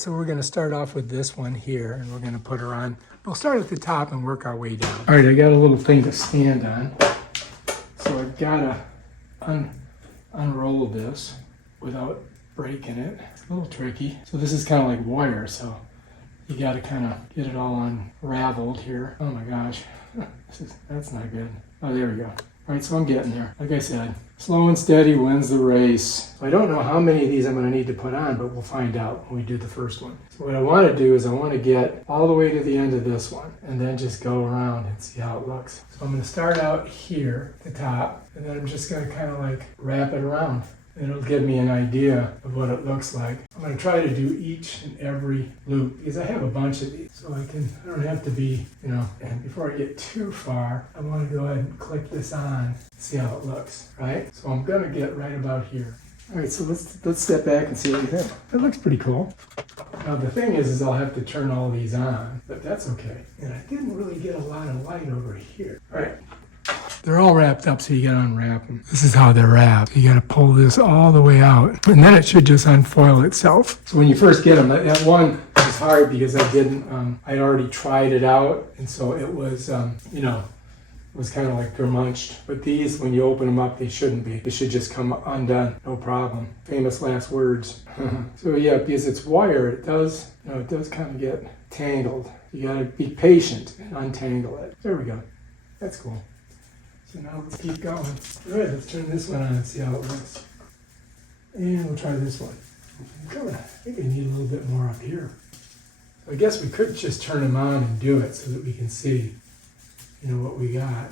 So we're gonna start off with this one here, and we're gonna put her on. We'll start at the top and work our way down. All right, I got a little thing to stand on. So I've gotta unroll this without breaking it. It's a little tricky. So this is kind of like wire, so you gotta kind of get it all unraveled here. Oh my gosh, that's not good. Oh, there we go. All right, so I'm getting there. Like I said, slow and steady wins the race. So I don't know how many of these I'm gonna need to put on, but we'll find out when we do the first one. So what I wanna do is I wanna get all the way to the end of this one and then just go around and see how it looks. So I'm gonna start out here at the top, and then I'm just gonna kind of like wrap it around. It'll give me an idea of what it looks like. I'm going to try to do each and every loop because I have a bunch of these. So I don't have to be, and before I get too far, I want to go ahead and click this on, see how it looks, right? So I'm going to get right about here. All right, so let's step back and see what you think. It looks pretty cool. Now the thing is I'll have to turn all these on, but that's okay. And I didn't really get a lot of light over here. All right. They're all wrapped up, so you gotta unwrap them. This is how they're wrapped. You gotta pull this all the way out, and then it should just unfoil itself. So when you first get them, that one was hard because I didn't, I'd already tried it out, and so it was, it was kind of like curmunched. But these, when you open them up, they shouldn't be. They should just come undone, no problem. Famous last words. So yeah, because it's wire, it does kind of get tangled. You gotta be patient and untangle it. There we go. That's cool. So now let's keep going. All right, let's turn this one on and see how it looks. And we'll try this one. I think we need a little bit more up here. So I guess we could just turn them on and do it so that we can see, what we got.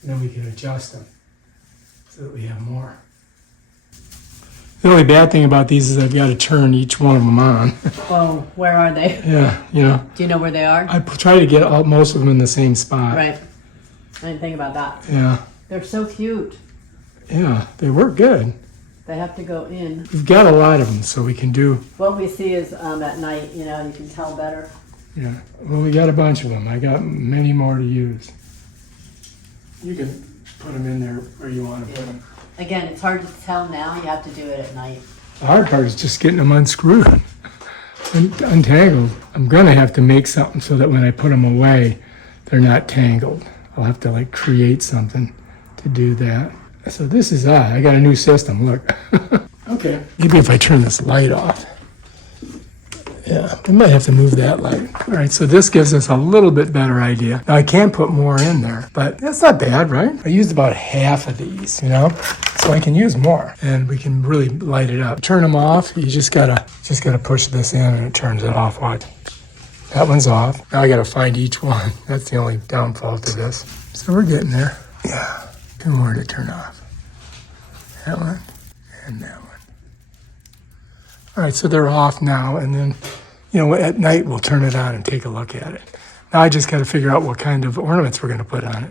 And then we can adjust them so that we have more. The only bad thing about these is I've got to turn each one of them on. Well, where are they? Yeah, Do you know where they are? I try to get most of them in the same spot. Right. I didn't think about that. Yeah. They're so cute. Yeah, they work good. They have to go in. We've got a lot of them, so we can do. What we see is at night, you can tell better. Yeah, well, we got a bunch of them. I got many more to use. You can put them in there where you want to put them. Again, it's hard to tell now. You have to do it at night. The hard part is just getting them unscrewed and untangled. I'm going to have to make something so that when I put them away, they're not tangled. I'll have to create something to do that. So this is I got a new system, look. Okay, maybe if I turn this light off. Yeah, we might have to move that light. All right, so this gives us a little bit better idea. Now I can put more in there, but that's not bad, right? I used about half of these, so I can use more and we can really light it up. Turn them off, you just gotta push this in and it turns it off, watch. That one's off. Now I gotta find each one. That's the only downfall to this. So we're getting there. Yeah, two more to turn off. That one and that one. All right, so they're off now, and then, at night we'll turn it on and take a look at it. Now I just gotta figure out what kind of ornaments we're gonna put on it.